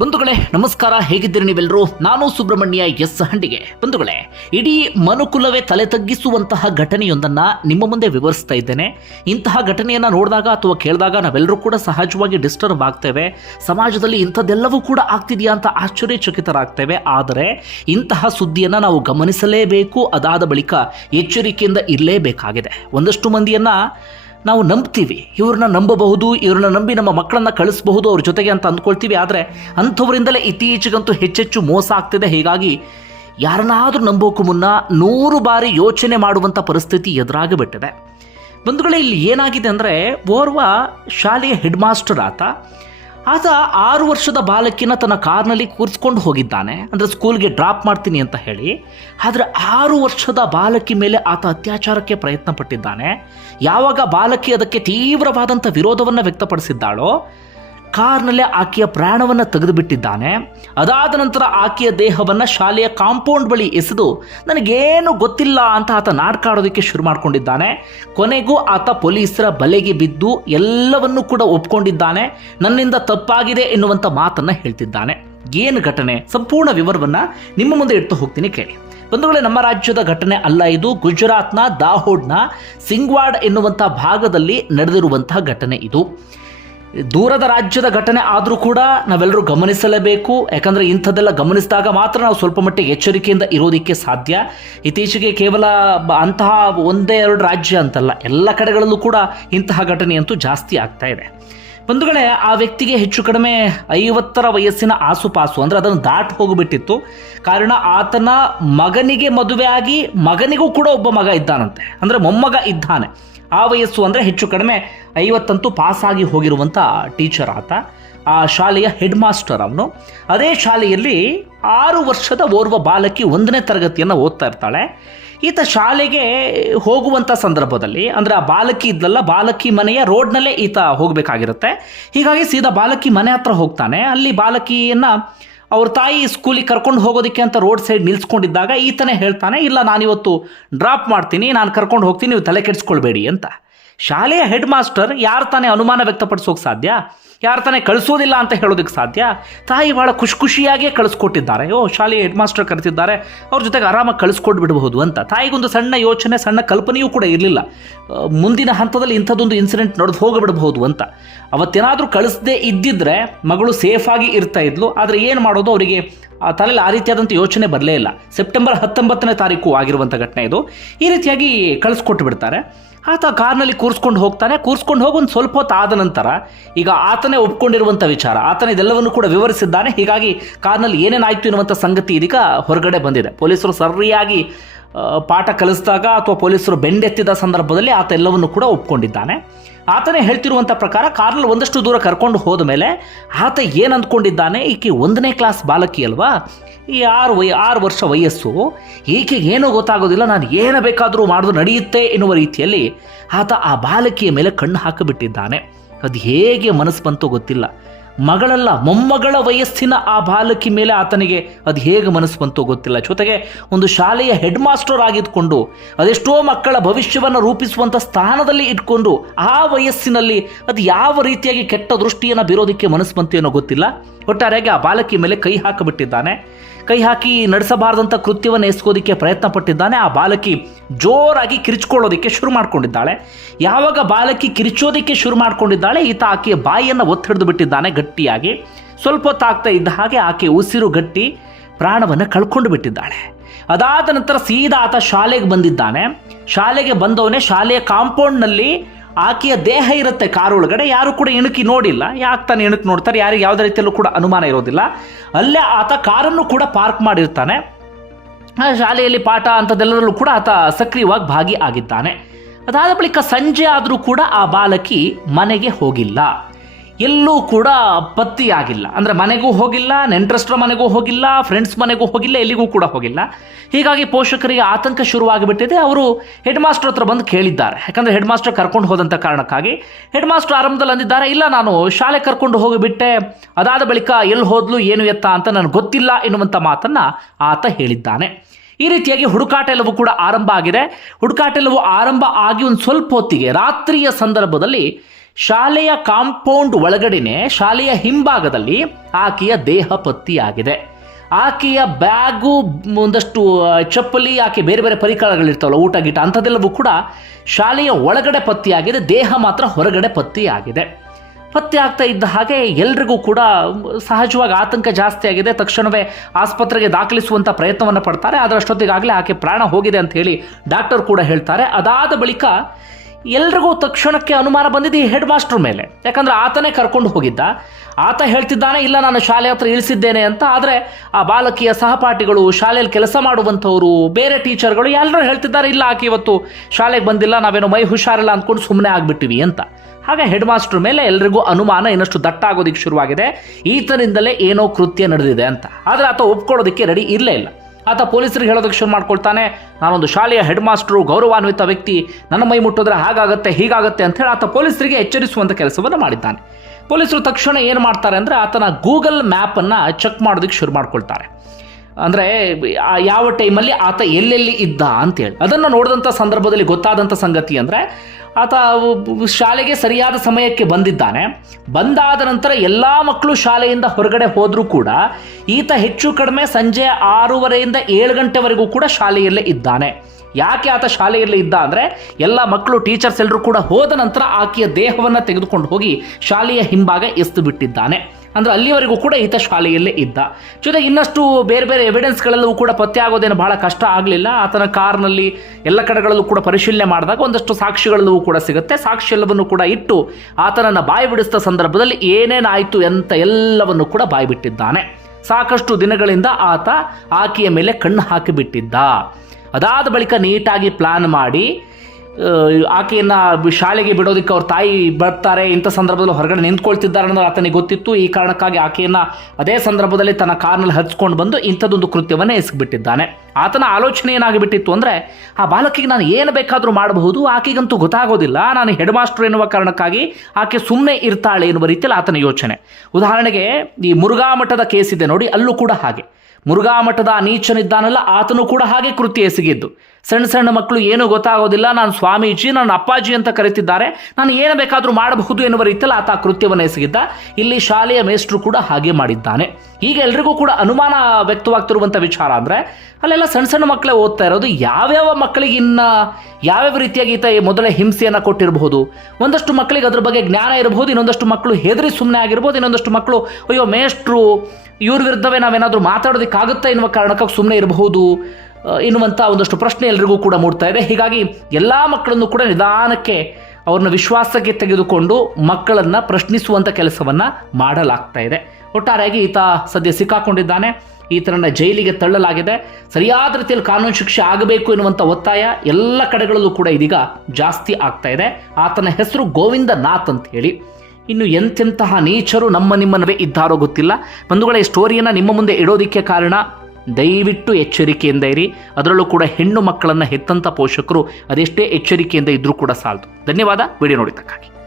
ಬಂಧುಗಳೇ, ನಮಸ್ಕಾರ. ಹೇಗಿದ್ದೀರಿ ನೀವೆಲ್ಲರೂ? ನಾನು ಸುಬ್ರಹ್ಮಣ್ಯ ಎಸ್ ಹಂಡಿಗೆ. ಬಂಧುಗಳೇ, ಇಡೀ ಮನುಕುಲವೇ ತಲೆ ತಗ್ಗಿಸುವಂತಹ ಘಟನೆಯೊಂದನ್ನ ನಿಮ್ಮ ಮುಂದೆ ವಿವರಿಸ್ತಾ ಇದ್ದೇನೆ. ಇಂತಹ ಘಟನೆಯನ್ನ ನೋಡಿದಾಗ ಅಥವಾ ಕೇಳಿದಾಗ ನಾವೆಲ್ಲರೂ ಕೂಡ ಸಹಜವಾಗಿ ಡಿಸ್ಟರ್ಬ್ ಆಗ್ತೇವೆ. ಸಮಾಜದಲ್ಲಿ ಇಂಥದ್ದೆಲ್ಲವೂ ಕೂಡ ಆಗ್ತಿದೆಯಾ ಅಂತ ಆಶ್ಚರ್ಯಚಕಿತರಾಗ್ತೇವೆ. ಆದರೆ ಇಂತಹ ಸುದ್ದಿಯನ್ನ ನಾವು ಗಮನಿಸಲೇಬೇಕು. ಅದಾದ ಬಳಿಕ ಎಚ್ಚರಿಕೆಯಿಂದ ಇರಲೇಬೇಕಾಗಿದೆ. ಒಂದಷ್ಟು ಮಂದಿಯನ್ನ ನಾವು ನಂಬ್ತೀವಿ. ಇವ್ರನ್ನ ನಂಬಬಹುದು, ಇವ್ರನ್ನ ನಂಬಿ ನಮ್ಮ ಮಕ್ಕಳನ್ನ ಕಳಿಸಬಹುದು ಅವ್ರ ಜೊತೆಗೆ ಅಂತ ಅಂದ್ಕೊಳ್ತೀವಿ. ಆದರೆ ಅಂಥವರಿಂದಲೇ ಇತ್ತೀಚೆಗಂತೂ ಹೆಚ್ಚೆಚ್ಚು ಮೋಸ ಆಗ್ತಿದೆ. ಹೀಗಾಗಿ ಯಾರನ್ನಾದರೂ ನಂಬೋಕ್ಕೂ ಮುನ್ನ ನೂರು ಬಾರಿ ಯೋಚನೆ ಮಾಡುವಂಥ ಪರಿಸ್ಥಿತಿ ಎದುರಾಗಿಬಿಟ್ಟಿದೆ ಬಂಧುಗಳೇ, ಇಲ್ಲಿ ಏನಾಗಿದೆ ಅಂದರೆ ಓರ್ವ ಶಾಲೆಯ ಹೆಡ್ ಮಾಸ್ಟರ್ ಆತ ಆತ ಆರು ವರ್ಷದ ಬಾಲಕಿನ ತನ್ನ ಕಾರ್ನಲ್ಲಿ ಕೂರಿಸ್ಕೊಂಡು ಹೋಗಿದ್ದಾನೆ. ಅಂದರೆ ಸ್ಕೂಲ್ಗೆ ಡ್ರಾಪ್ ಮಾಡ್ತೀನಿ ಅಂತ ಹೇಳಿ. ಆದರೆ ಆರು ವರ್ಷದ ಬಾಲಕಿ ಮೇಲೆ ಆತ ಅತ್ಯಾಚಾರಕ್ಕೆ ಪ್ರಯತ್ನ ಪಟ್ಟಿದ್ದಾನೆ ಯಾವಾಗ ಬಾಲಕಿ ಅದಕ್ಕೆ ತೀವ್ರವಾದಂಥ ವಿರೋಧವನ್ನು ವ್ಯಕ್ತಪಡಿಸಿದ್ದಾಳೋ ಕಾರ್ನಲ್ಲೇ ಆಕೆಯ ಪ್ರಾಣವನ್ನು ತೆಗೆದುಬಿಟ್ಟಿದ್ದಾನೆ. ಅದಾದ ನಂತರ ಆಕೆಯ ದೇಹವನ್ನು ಶಾಲೆಯ ಕಾಂಪೌಂಡ್ ಬಳಿ ಎಸೆದು, ನನಗೇನು ಗೊತ್ತಿಲ್ಲ ಅಂತ ಆತ ನಾಡ್ಕಾಡೋದಕ್ಕೆ ಶುರು ಮಾಡಿಕೊಂಡಿದ್ದಾನೆ. ಕೊನೆಗೂ ಆತ ಪೊಲೀಸರ ಬಲೆಗೆ ಬಿದ್ದು ಎಲ್ಲವನ್ನೂ ಕೂಡ ಒಪ್ಕೊಂಡಿದ್ದಾನೆ. ನನ್ನಿಂದ ತಪ್ಪಾಗಿದೆ ಎನ್ನುವಂಥ ಮಾತನ್ನು ಹೇಳ್ತಿದ್ದಾನೆ. ಏನು ಘಟನೆ? ಸಂಪೂರ್ಣ ವಿವರವನ್ನು ನಿಮ್ಮ ಮುಂದೆ ಇಟ್ಟು ಹೋಗ್ತೀನಿ ಕೇಳಿ. ಬಂಧುಗಳೇ, ನಮ್ಮ ರಾಜ್ಯದ ಘಟನೆ ಅಲ್ಲ ಇದು. ಗುಜರಾತ್ನ ದಾಹೋಡ್ನ ಸಿಂಗ್ವಾಡ್ ಎನ್ನುವಂಥ ಭಾಗದಲ್ಲಿ ನಡೆದಿರುವಂತಹ ಘಟನೆ ಇದು. ದೂರದ ರಾಜ್ಯದ ಘಟನೆ ಆದರೂ ಕೂಡ ನಾವೆಲ್ಲರೂ ಗಮನಿಸಲೇಬೇಕು. ಯಾಕಂದರೆ ಇಂಥದ್ದೆಲ್ಲ ಗಮನಿಸಿದಾಗ ಮಾತ್ರ ನಾವು ಸ್ವಲ್ಪ ಮಟ್ಟಿಗೆ ಎಚ್ಚರಿಕೆಯಿಂದ ಇರೋದಕ್ಕೆ ಸಾಧ್ಯ. ಇತ್ತೀಚೆಗೆ ಕೇವಲ ಅಂತಹ ಒಂದೇ ಎರಡು ರಾಜ್ಯ ಅಂತಲ್ಲ, ಎಲ್ಲ ಕಡೆಗಳಲ್ಲೂ ಕೂಡ ಇಂತಹ ಘಟನೆಯಂತೂ ಜಾಸ್ತಿ ಆಗ್ತಾ ಇದೆ. ಬಂಧುಗಳೇ, ಆ ವ್ಯಕ್ತಿಗೆ ಹೆಚ್ಚು ಕಡಿಮೆ ಐವತ್ತರ ವಯಸ್ಸಿನ ಆಸುಪಾಸು, ಅಂದರೆ ಅದನ್ನು ದಾಟಿ ಹೋಗಿಬಿಟ್ಟಿತ್ತು. ಕಾರಣ ಆತನ ಮಗನಿಗೆ ಮದುವೆ ಆಗಿ ಮಗನಿಗೂ ಕೂಡ ಒಬ್ಬ ಮಗ ಇದ್ದಾನಂತೆ. ಅಂದರೆ ಮೊಮ್ಮಗ ಇದ್ದಾನೆ. ಆ ವಯಸ್ಸು ಅಂದರೆ ಹೆಚ್ಚು ಕಡಿಮೆ ಐವತ್ತಂತೂ ಪಾಸಾಗಿ ಹೋಗಿರುವಂಥ ಟೀಚರ್ ಆತ. ಆ ಶಾಲೆಯ ಹೆಡ್ ಮಾಸ್ಟರ್ ಅವನು. ಅದೇ ಶಾಲೆಯಲ್ಲಿ ಆರು ವರ್ಷದ ಓರ್ವ ಬಾಲಕಿ ಒಂದನೇ ತರಗತಿಯನ್ನು ಓದ್ತಾ ಇರ್ತಾಳೆ. ಈತ ಶಾಲೆಗೆ ಹೋಗುವಂಥ ಸಂದರ್ಭದಲ್ಲಿ, ಅಂದರೆ ಆ ಬಾಲಕಿ ಇದ್ದಲ್ಲ, ಬಾಲಕಿ ಮನೆಯ ರೋಡ್ನಲ್ಲೇ ಈತ ಹೋಗಬೇಕಾಗಿರುತ್ತೆ. ಹೀಗಾಗಿ ಸೀದಾ ಬಾಲಕಿ ಮನೆ ಹತ್ರ ಹೋಗ್ತಾನೆ. ಅಲ್ಲಿ ಬಾಲಕಿಯನ್ನು ಅವ್ರ ತಾಯಿ ಸ್ಕೂಲಿಗೆ ಕರ್ಕೊಂಡು ಹೋಗೋದಕ್ಕೆ ಅಂತ ರೋಡ್ ಸೈಡ್ ನಿಲ್ಸ್ಕೊಂಡಿದ್ದಾಗ ಈತನೇ ಹೇಳ್ತಾನೆ, ಇಲ್ಲ, ನಾನಿವತ್ತು ಡ್ರಾಪ್ ಮಾಡ್ತೀನಿ, ನಾನು ಕರ್ಕೊಂಡು ಹೋಗ್ತೀನಿ, ನೀವು ತಲೆ ಕೆಡಿಸ್ಕೊಳ್ಬೇಡಿ ಅಂತ. ಶಾಲೆಯ ಹೆಡ್ ಮಾಸ್ಟರ್ ಯಾರು ತಾನೇ ಅನುಮಾನ ವ್ಯಕ್ತಪಡಿಸೋಕೆ ಸಾಧ್ಯ? ಯಾರು ತಾನೇ ಕಳಿಸೋದಿಲ್ಲ ಅಂತ ಹೇಳೋದಕ್ಕೆ ಸಾಧ್ಯ? ತಾಯಿ ಭಾಳ ಖುಷಿ ಖುಷಿಯಾಗಿಯೇ ಕಳಿಸ್ಕೊಟ್ಟಿದ್ದಾರೆ. ಓ, ಶಾಲೆಯ ಹೆಡ್ ಮಾಸ್ಟರ್ ಕರೆತಿದ್ದಾರೆ ಅವ್ರ ಜೊತೆಗೆ ಆರಾಮಾಗಿ ಕಳಿಸ್ಕೊಟ್ಟು ಬಿಡಬಹುದು ಅಂತ. ತಾಯಿಗೊಂದು ಸಣ್ಣ ಯೋಚನೆ, ಸಣ್ಣ ಕಲ್ಪನೆಯೂ ಕೂಡ ಇರಲಿಲ್ಲ. ಮುಂದಿನ ಹಂತದಲ್ಲಿ ಇಂಥದ್ದೊಂದು ಇನ್ಸಿಡೆಂಟ್ ನಡೆದು ಹೋಗಿಬಿಡಬಹುದು ಅಂತ. ಅವತ್ತೇನಾದರೂ ಕಳಿಸದೇ ಇದ್ದಿದ್ರೆ ಮಗಳು ಸೇಫಾಗಿ ಇರ್ತಾ ಇದ್ಲು. ಆದರೆ ಏನು ಮಾಡೋದು ಅವರಿಗೆ? ಆ ತಲೆಯಲ್ಲಿ ಆ ರೀತಿಯಾದಂಥ ಯೋಚನೆ ಬರಲೇ ಇಲ್ಲ. ಸೆಪ್ಟೆಂಬರ್ ಹತ್ತೊಂಬತ್ತನೇ ತಾರೀಕು ಆಗಿರುವಂಥ ಘಟನೆ ಇದು. ಈ ರೀತಿಯಾಗಿ ಕಳಿಸ್ಕೊಟ್ಟು ಬಿಡ್ತಾರೆ ಆತ ಕಾರ್ನಲ್ಲಿ ಕೂರಿಸ್ಕೊಂಡು ಹೋಗ್ತಾನೆ, ಕೂರಿಸ್ಕೊಂಡು ಹೋಗಿ ಒಂದು ಸ್ವಲ್ಪ ಹೊತ್ತು ಆದ ನಂತರ ಈಗ ಆತನೇ ಒಪ್ಕೊಂಡಿರುವಂಥ ವಿಚಾರ. ಆತನ ಇದೆಲ್ಲವನ್ನು ಕೂಡ ವಿವರಿಸಿದ್ದಾನೆ. ಹೀಗಾಗಿ ಕಾರ್ನಲ್ಲಿ ಏನೇನಾಯಿತು ಎನ್ನುವಂಥ ಸಂಗತಿ ಇದೀಗ ಹೊರಗಡೆ ಬಂದಿದೆ. ಪೊಲೀಸರು ಸರಿಯಾಗಿ ಪಾಠ ಕಲಿಸಿದಾಗ ಅಥವಾ ಪೊಲೀಸರು ಬೆಂಡೆತ್ತಿದ ಸಂದರ್ಭದಲ್ಲಿ ಆತ ಎಲ್ಲವನ್ನು ಕೂಡ ಒಪ್ಕೊಂಡಿದ್ದಾನೆ. ಆತನೇ ಹೇಳ್ತಿರುವಂಥ ಪ್ರಕಾರ ಕಾರ್ನಲ್ಲಿ ಒಂದಷ್ಟು ದೂರ ಕರ್ಕೊಂಡು ಹೋದ ಮೇಲೆ ಆತ ಏನು ಅಂದ್ಕೊಂಡಿದ್ದಾನೆ ಈಕೆ ಒಂದನೇ ಕ್ಲಾಸ್ ಬಾಲಕಿ ಅಲ್ವಾ? ಈ ಆರು ವಯ, ಆರು ವರ್ಷ ವಯಸ್ಸು, ಈಕೆಗೆ ಏನೂ ಗೊತ್ತಾಗೋದಿಲ್ಲ, ನಾನು ಏನು ಬೇಕಾದರೂ ಮಾಡೋದು ನಡೆಯುತ್ತೆ ಎನ್ನುವ ರೀತಿಯಲ್ಲಿ ಆತ ಆ ಬಾಲಕಿಯ ಮೇಲೆ ಕಣ್ಣು ಹಾಕಿಬಿಟ್ಟಿದ್ದಾನೆ. ಅದು ಹೇಗೆ ಮನಸ್ಸು ಬಂತು ಗೊತ್ತಿಲ್ಲ. ಮಗಳಲ್ಲ, ಮೊಮ್ಮಗಳ ವಯಸ್ಸಿನ ಆ ಬಾಲಕಿ ಮೇಲೆ ಆತನಿಗೆ ಅದು ಹೇಗೆ ಮನಸ್ಸು ಬಂತೋ ಗೊತ್ತಿಲ್ಲ. ಜೊತೆಗೆ ಒಂದು ಶಾಲೆಯ ಹೆಡ್ ಮಾಸ್ಟರ್ ಆಗಿದ್ಕೊಂಡು, ಅದೆಷ್ಟೋ ಮಕ್ಕಳ ಭವಿಷ್ಯವನ್ನು ರೂಪಿಸುವಂಥ ಸ್ಥಾನದಲ್ಲಿ ಇಟ್ಕೊಂಡು, ಆ ವಯಸ್ಸಿನಲ್ಲಿ ಅದು ಯಾವ ರೀತಿಯಾಗಿ ಕೆಟ್ಟ ದೃಷ್ಟಿಯನ್ನು ಬೀರೋದಕ್ಕೆ ಮನಸ್ಸು ಬಂತು ಏನೋ ಗೊತ್ತಿಲ್ಲ. ಒಟ್ಟಾರೆಯಾಗಿ ಆ ಬಾಲಕಿ ಮೇಲೆ ಕೈ ಹಾಕಿಬಿಟ್ಟಿದ್ದಾನೆ. ಕೈ ಹಾಕಿ ನಡೆಸಬಾರದಂಥ ಕೃತ್ಯವನ್ನು ಎಸ್ಕೋದಕ್ಕೆ ಪ್ರಯತ್ನ ಪಟ್ಟಿದ್ದಾನೆ ಆ ಬಾಲಕಿ ಜೋರಾಗಿ ಕಿರಿಚ್ಕೊಳ್ಳೋದಕ್ಕೆ ಶುರು ಮಾಡ್ಕೊಂಡಿದ್ದಾಳೆ. ಯಾವಾಗ ಬಾಲಕಿ ಕಿರಿಚೋದಕ್ಕೆ ಶುರು ಮಾಡ್ಕೊಂಡಿದ್ದಾಳೆ, ಈತ ಆಕೆಯ ಬಾಯಿಯನ್ನು ಒತ್ತಿಡಿದು ಬಿಟ್ಟಿದ್ದಾನೆ ಗಟ್ಟಿಯಾಗಿ. ಸ್ವಲ್ಪ ಹೊತ್ತಾಗ್ತಾ ಇದ್ದ ಹಾಗೆ ಆಕೆ ಉಸಿರು ಗಟ್ಟಿ ಪ್ರಾಣವನ್ನು ಕಳ್ಕೊಂಡು ಬಿಟ್ಟಿದ್ದಾಳೆ. ಅದಾದ ನಂತರ ಸೀದಾ ಆತ ಶಾಲೆಗೆ ಬಂದಿದ್ದಾನೆ. ಶಾಲೆಗೆ ಬಂದವನೇ ಶಾಲೆಯ ಕಾಂಪೌಂಡ್ನಲ್ಲಿ ಆಕೆಯ ದೇಹ ಇರುತ್ತೆ ಕಾರ್ ಒಳಗಡೆ ಯಾರು ಕೂಡ ಇಣುಕಿ ನೋಡಿಲ್ಲ. ಯಾಕೆ ತಾನೆ ಇಣುಕಿ ನೋಡ್ತಾರೆ? ಯಾರಿಗೆ ಯಾವುದೇ ರೀತಿಯಲ್ಲೂ ಕೂಡ ಅನುಮಾನ ಇರೋದಿಲ್ಲ. ಅಲ್ಲೇ ಆತ ಕಾರನ್ನು ಕೂಡ ಪಾರ್ಕ್ ಮಾಡಿರ್ತಾನೆ. ಶಾಲೆಯಲ್ಲಿ ಪಾಠ ಅಂಥದ್ದೆಲ್ಲದರಲ್ಲೂ ಕೂಡ ಆತ ಸಕ್ರಿಯವಾಗಿ ಭಾಗಿ ಆಗಿದ್ದಾನೆ. ಅದಾದ ಬಳಿಕ ಸಂಜೆ ಆದರೂ ಕೂಡ ಆ ಬಾಲಕಿ ಮನೆಗೆ ಹೋಗಿಲ್ಲ. ಎಲ್ಲೂ ಕೂಡ ಪತ್ತೆಯಾಗಿಲ್ಲ. ಅಂದರೆ ಮನೆಗೂ ಹೋಗಿಲ್ಲ ನೆಂಟ್ರಸ್ಟ್ರ ಮನೆಗೂ ಹೋಗಿಲ್ಲ ಫ್ರೆಂಡ್ಸ್ ಮನೆಗೂ ಹೋಗಿಲ್ಲ, ಎಲ್ಲಿಗೂ ಕೂಡ ಹೋಗಿಲ್ಲ. ಹೀಗಾಗಿ ಪೋಷಕರಿಗೆ ಆತಂಕ ಶುರುವಾಗಿಬಿಟ್ಟಿದೆ. ಅವರು ಹೆಡ್ ಮಾಸ್ಟರ್ ಹತ್ರ ಬಂದು ಕೇಳಿದ್ದಾರೆ. ಯಾಕಂದರೆ ಹೆಡ್ ಮಾಸ್ಟರ್ ಕರ್ಕೊಂಡು ಹೋದಂಥ ಕಾರಣಕ್ಕಾಗಿ. ಹೆಡ್ ಮಾಸ್ಟರ್ ಆರಂಭದಲ್ಲಿ ಅಂದಿದ್ದಾರೆ, ಇಲ್ಲ, ನಾನು ಶಾಲೆ ಕರ್ಕೊಂಡು ಹೋಗಿಬಿಟ್ಟೆ. ಅದಾದ ಬಳಿಕ ಎಲ್ಲಿ ಹೋದ್ಲು, ಏನು ಎತ್ತ ಅಂತ ನನಗೆ ಗೊತ್ತಿಲ್ಲ ಎನ್ನುವಂಥ ಮಾತನ್ನು ಆತ ಹೇಳಿದ್ದಾನೆ. ಈ ರೀತಿಯಾಗಿ ಹುಡುಕಾಟ ಎಲ್ಲವೂ ಕೂಡ ಆರಂಭ ಆಗಿದೆ. ಹುಡುಕಾಟ ಎಲ್ಲವೂ ಆರಂಭ ಆಗಿ ಒಂದು ಸ್ವಲ್ಪ ಹೊತ್ತಿಗೆ, ರಾತ್ರಿಯ ಸಂದರ್ಭದಲ್ಲಿ ಶಾಲೆಯ ಕಾಂಪೌಂಡ್ ಒಳಗಡೆನೆ, ಶಾಲೆಯ ಹಿಂಭಾಗದಲ್ಲಿ ಆಕೆಯ ದೇಹ ಪತ್ತಿಯಾಗಿದೆ ಆಕೆಯ ಬ್ಯಾಗು, ಒಂದಷ್ಟು ಚಪ್ಪಲಿ, ಆಕೆ ಬೇರೆ ಬೇರೆ ಪರಿಕರಗಳಿರ್ತಾವಲ್ಲ, ಊಟ ಗೀಟ, ಅಂಥದ್ದೆಲ್ಲವೂ ಕೂಡ ಶಾಲೆಯ ಒಳಗಡೆ ಪತ್ತೆಯಾಗಿದೆ, ದೇಹ ಮಾತ್ರ ಹೊರಗಡೆ ಪತ್ತೆಯಾಗಿದೆ. ಪತ್ತೆ ಆಗ್ತಾ ಇದ್ದ ಹಾಗೆ ಎಲ್ರಿಗೂ ಕೂಡ ಸಹಜವಾಗಿ ಆತಂಕ ಜಾಸ್ತಿ ಆಗಿದೆ. ತಕ್ಷಣವೇ ಆಸ್ಪತ್ರೆಗೆ ದಾಖಲಿಸುವಂಥ ಪ್ರಯತ್ನವನ್ನು ಪಡ್ತಾರೆ. ಆದರೆ ಅಷ್ಟೊತ್ತಿಗಾಗಲೇ ಆಕೆ ಪ್ರಾಣ ಹೋಗಿದೆ ಅಂತ ಹೇಳಿ ಡಾಕ್ಟರ್ ಕೂಡ ಹೇಳ್ತಾರೆ. ಅದಾದ ಬಳಿಕ ಎಲ್ರಿಗೂ ತಕ್ಷಣಕ್ಕೆ ಅನುಮಾನ ಬಂದಿದ್ದು ಈ ಹೆಡ್ ಮಾಸ್ಟರ್ ಮೇಲೆ. ಯಾಕಂದ್ರೆ ಆತನೇ ಕರ್ಕೊಂಡು ಹೋಗಿದ್ದ. ಆತ ಹೇಳ್ತಿದ್ದಾನೆ, ಇಲ್ಲ, ನಾನು ಶಾಲೆ ಹತ್ರ ಇಳಿಸಿದ್ದೇನೆ ಅಂತ. ಆದರೆ ಆ ಬಾಲಕಿಯ ಸಹಪಾಠಿಗಳು ಶಾಲೆಯಲ್ಲಿ ಕೆಲಸ ಮಾಡುವಂಥವರು, ಬೇರೆ ಟೀಚರ್ಗಳು ಎಲ್ಲರೂ ಹೇಳ್ತಿದ್ದಾರೆ, ಇಲ್ಲ, ಆಕೆ ಇವತ್ತು ಶಾಲೆಗೆ ಬಂದಿಲ್ಲ, ನಾವೇನೋ ಮೈ ಹುಷಾರಿಲ್ಲ ಅಂದ್ಕೊಂಡು ಸುಮ್ಮನೆ ಆಗಿಬಿಟ್ಟಿವಿ ಅಂತ. ಹಾಗೆ ಹೆಡ್ ಮಾಸ್ಟರ್ ಮೇಲೆ ಎಲ್ರಿಗೂ ಅನುಮಾನ ಇನ್ನಷ್ಟು ದಟ್ಟ ಆಗೋದಿಕ್ಕೆ ಶುರುವಾಗಿದೆ. ಈತನಿಂದಲೇ ಏನೋ ಕೃತ್ಯ ನಡೆದಿದೆ ಅಂತ. ಆದರೆ ಆತ ಒಪ್ಕೊಳ್ಳೋದಕ್ಕೆ ರೆಡಿ ಇರಲೇ ಇಲ್ಲ. ಆತ ಪೊಲೀಸರಿಗೆ ಹೇಳೋದಕ್ಕೆ ಶುರು ಮಾಡ್ಕೊಳ್ತಾನೆ. ನಾನೊಂದು ಶಾಲೆಯ ಹೆಡ್ ಮಾಸ್ಟರು ಗೌರವಾನ್ವಿತ ವ್ಯಕ್ತಿ. ನನ್ನ ಮೈ ಮುಟ್ಟಿದ್ರೆ ಹಾಗಾಗುತ್ತೆ, ಹೀಗಾಗುತ್ತೆ ಅಂತ ಹೇಳಿ ಆತ ಪೊಲೀಸರಿಗೆ ಎಚ್ಚರಿಸುವಂಥ ಕೆಲಸವನ್ನು ಮಾಡಿದ್ದಾನೆ. ಪೊಲೀಸರು ತಕ್ಷಣ ಏನು ಮಾಡ್ತಾರೆ ಅಂದರೆ ಆತನ ಗೂಗಲ್ ಮ್ಯಾಪನ್ನು ಚೆಕ್ ಮಾಡೋದಕ್ಕೆ ಶುರು ಮಾಡ್ಕೊಳ್ತಾರೆ. ಅಂದರೆ ಯಾವ ಟೈಮಲ್ಲಿ ಆತ ಎಲ್ಲೆಲ್ಲಿ ಇದ್ದ ಅಂತೇಳಿ ಅದನ್ನು ನೋಡಿದಂಥ ಸಂದರ್ಭದಲ್ಲಿ ಗೊತ್ತಾದಂಥ ಸಂಗತಿ ಅಂದರೆ ಆತ ಶಾಲೆಗೆ ಸರಿಯಾದ ಸಮಯಕ್ಕೆ ಬಂದಿದ್ದಾನೆ. ಬಂದಾದ ನಂತರ ಎಲ್ಲ ಮಕ್ಕಳು ಶಾಲೆಯಿಂದ ಹೊರಗಡೆ ಹೋದರೂ ಕೂಡ ಈತ ಹೆಚ್ಚು ಕಡಿಮೆ ಸಂಜೆ ಆರೂವರೆಯಿಂದ ಏಳು ಗಂಟೆವರೆಗೂ ಕೂಡ ಶಾಲೆಯಲ್ಲೇ ಇದ್ದಾನೆ. ಯಾಕೆ ಆತ ಶಾಲೆಯಲ್ಲಿ ಇದ್ದ ಅಂದರೆ ಎಲ್ಲ ಮಕ್ಕಳು ಟೀಚರ್ಸ್ ಎಲ್ಲರೂ ಕೂಡ ಹೋದ ನಂತರ ಆಕೆಯ ದೇಹವನ್ನು ತೆಗೆದುಕೊಂಡು ಹೋಗಿ ಶಾಲೆಯ ಹಿಂಭಾಗ ಎಸ್ತು ಬಿಟ್ಟಿದ್ದಾನೆ. ಅಂದರೆ ಅಲ್ಲಿವರೆಗೂ ಕೂಡ ಈತ ಶಾಲೆಯಲ್ಲೇ ಇದ್ದ. ಜೊತೆಗೆ ಇನ್ನಷ್ಟು ಬೇರೆ ಬೇರೆ ಎವಿಡೆನ್ಸ್ಗಳೆಲ್ಲವೂ ಕೂಡ ಪತ್ತೆ ಆಗೋದೇನು ಬಹಳ ಕಷ್ಟ ಆಗಲಿಲ್ಲ. ಆತನ ಕಾರ್ನಲ್ಲಿ ಎಲ್ಲ ಕಡೆಗಳಲ್ಲೂ ಕೂಡ ಪರಿಶೀಲನೆ ಮಾಡಿದಾಗ ಒಂದಷ್ಟು ಸಾಕ್ಷಿಗಳೆಲ್ಲವೂ ಕೂಡ ಸಿಗುತ್ತೆ. ಸಾಕ್ಷಿ ಎಲ್ಲವನ್ನು ಕೂಡ ಇಟ್ಟು ಆತನನ್ನು ಬಾಯಿ ಬಿಡಿಸಿದ ಸಂದರ್ಭದಲ್ಲಿ ಏನೇನಾಯಿತು ಅಂತ ಎಲ್ಲವನ್ನು ಕೂಡ ಬಾಯಿ ಬಿಟ್ಟಿದ್ದಾನೆ. ಸಾಕಷ್ಟು ದಿನಗಳಿಂದ ಆತ ಆಕೆಯ ಮೇಲೆ ಕಣ್ಣು ಹಾಕಿಬಿಟ್ಟಿದ್ದ. ಅದಾದ ಬಳಿಕ ನೀಟಾಗಿ ಪ್ಲಾನ್ ಮಾಡಿ ಆಕೆಯನ್ನು ಶಾಲೆಗೆ ಬಿಡೋದಕ್ಕೆ ಅವ್ರ ತಾಯಿ ಬರ್ತಾರೆ. ಇಂಥ ಸಂದರ್ಭದಲ್ಲಿ ಹೊರಗಡೆ ನಿಂತ್ಕೊಳ್ತಿದ್ದಾರೆ ಅನ್ನೋದು ಆತನಿಗೆ ಗೊತ್ತಿತ್ತು. ಈ ಕಾರಣಕ್ಕಾಗಿ ಆಕೆಯನ್ನು ಅದೇ ಸಂದರ್ಭದಲ್ಲಿ ತನ್ನ ಕಾರ್ನಲ್ಲಿ ಹಚ್ಕೊಂಡು ಬಂದು ಇಂಥದ್ದೊಂದು ಕೃತ್ಯವನ್ನೇ ಎಸಗಿಬಿಟ್ಟಿದ್ದಾನೆ. ಆತನ ಆಲೋಚನೆ ಏನಾಗಿಬಿಟ್ಟಿತ್ತು ಅಂದರೆ, ಆ ಬಾಲಕಿಗೆ ನಾನು ಏನು ಬೇಕಾದರೂ ಮಾಡಬಹುದು, ಆಕೆಗಂತೂ ಗೊತ್ತಾಗೋದಿಲ್ಲ. ನಾನು ಹೆಡ್ ಮಾಸ್ಟರ್ ಎನ್ನುವ ಕಾರಣಕ್ಕಾಗಿ ಆಕೆ ಸುಮ್ಮನೆ ಇರ್ತಾಳೆ ಎನ್ನುವ ರೀತಿಯಲ್ಲಿ ಆತನ ಯೋಚನೆ. ಉದಾಹರಣೆಗೆ, ಈ ಮುರುಘಾ ಮಠದ ಕೇಸ್ ಇದೆ ನೋಡಿ, ಅಲ್ಲೂ ಕೂಡ ಹಾಗೆ. ಮುರುಘಾ ಮಠದ ಆ ನೀಚನಿದ್ದಾನಲ್ಲ ಆತನು ಕೂಡ ಹಾಗೆ ಕೃತ್ಯ ಎಸಗಿದ್ದು ಸಣ್ಣ ಸಣ್ಣ ಮಕ್ಕಳು ಏನೂ ಗೊತ್ತಾಗೋದಿಲ್ಲ. ನಾನು ಸ್ವಾಮೀಜಿ, ನನ್ನ ಅಪ್ಪಾಜಿ ಅಂತ ಕರೀತಿದ್ದಾರೆ. ನಾನು ಏನು ಬೇಕಾದರೂ ಮಾಡಬಹುದು ಎನ್ನುವ ರೀತಿಯಲ್ಲಿ ಆತ ಕೃತ್ಯವನ್ನು ಎಸಗಿದ್ದ. ಇಲ್ಲಿ ಶಾಲೆಯ ಮೇಷ್ಟ್ರು ಕೂಡ ಹಾಗೆ ಮಾಡಿದ್ದಾನೆ. ಈಗ ಎಲ್ರಿಗೂ ಕೂಡ ಅನುಮಾನ ವ್ಯಕ್ತವಾಗ್ತಿರುವಂಥ ವಿಚಾರ ಅಂದರೆ, ಅಲ್ಲೆಲ್ಲ ಸಣ್ಣ ಸಣ್ಣ ಮಕ್ಕಳೇ ಓದ್ತಾ ಇರೋದು. ಯಾವ್ಯಾವ ಮಕ್ಕಳಿಗೆ ಇನ್ನ ಯಾವ್ಯಾವ ರೀತಿಯಾಗಿ ಈತ ಮೊದಲೇ ಹಿಂಸೆಯನ್ನು ಕೊಟ್ಟಿರಬಹುದು? ಒಂದಷ್ಟು ಮಕ್ಕಳಿಗೆ ಅದ್ರ ಬಗ್ಗೆ ಜ್ಞಾನ ಇರಬಹುದು, ಇನ್ನೊಂದಷ್ಟು ಮಕ್ಕಳು ಹೆದರಿ ಸುಮ್ಮನೆ ಆಗಿರ್ಬೋದು ಇನ್ನೊಂದಷ್ಟು ಮಕ್ಕಳು, ಅಯ್ಯೋ ಮೇಷ್ಟ್ರು, ಇವ್ರ ವಿರುದ್ಧವೇ ನಾವೇನಾದರೂ ಮಾತಾಡೋದಕ್ಕಾಗುತ್ತಾ ಎನ್ನುವ ಕಾರಣಕ್ಕಾಗಿ ಸುಮ್ಮನೆ ಇರಬಹುದು. ಎನ್ನುವಂಥ ಒಂದಷ್ಟು ಪ್ರಶ್ನೆ ಎಲ್ರಿಗೂ ಕೂಡ ಮೂಡ್ತಾ ಇದೆ. ಹೀಗಾಗಿ ಎಲ್ಲ ಮಕ್ಕಳನ್ನು ಕೂಡ ನಿಧಾನಕ್ಕೆ ಅವ್ರನ್ನ ವಿಶ್ವಾಸಕ್ಕೆ ತೆಗೆದುಕೊಂಡು ಮಕ್ಕಳನ್ನು ಪ್ರಶ್ನಿಸುವಂಥ ಕೆಲಸವನ್ನು ಮಾಡಲಾಗ್ತಾ ಇದೆ. ಒಟ್ಟಾರೆಯಾಗಿ ಈತ ಸದ್ಯ ಸಿಕ್ಕಾಕೊಂಡಿದ್ದಾನೆ. ಈತನನ್ನ ಜೈಲಿಗೆ ತಳ್ಳಲಾಗಿದೆ. ಸರಿಯಾದ ರೀತಿಯಲ್ಲಿ ಕಾನೂನು ಶಿಕ್ಷೆ ಆಗಬೇಕು ಎನ್ನುವಂಥ ಒತ್ತಾಯ ಎಲ್ಲ ಕಡೆಗಳಲ್ಲೂ ಕೂಡ ಇದೀಗ ಜಾಸ್ತಿ ಆಗ್ತಾ ಇದೆ. ಆತನ ಹೆಸರು ಗೋವಿಂದ ನಾಥ್ ಅಂತ ಹೇಳಿ. ಇನ್ನು ಎಂತೆಂತಹ ನೀಚರು ನಮ್ಮ ನಿಮ್ಮನವೇ ಇದ್ದಾರೋ ಗೊತ್ತಿಲ್ಲ. ಬಂಧುಗಳ, ಈ ಸ್ಟೋರಿಯನ್ನು ನಿಮ್ಮ ಮುಂದೆ ಇಡೋದಕ್ಕೆ ಕಾರಣ ದಯವಿಟ್ಟು ಎಚ್ಚರಿಕೆಯಿಂದ ಇರಿ. ಅದರಲ್ಲೂ ಕೂಡ ಹೆಣ್ಣು ಮಕ್ಕಳನ್ನು ಹೆತ್ತಂಥ ಪೋಷಕರು ಅದೆಷ್ಟೇ ಎಚ್ಚರಿಕೆಯಿಂದ ಇದ್ದರೂ ಕೂಡ ಸಾಲದು. ಧನ್ಯವಾದ. ವಿಡಿಯೋ ನೋಡಿದ್ದಕ್ಕಾಗಿ.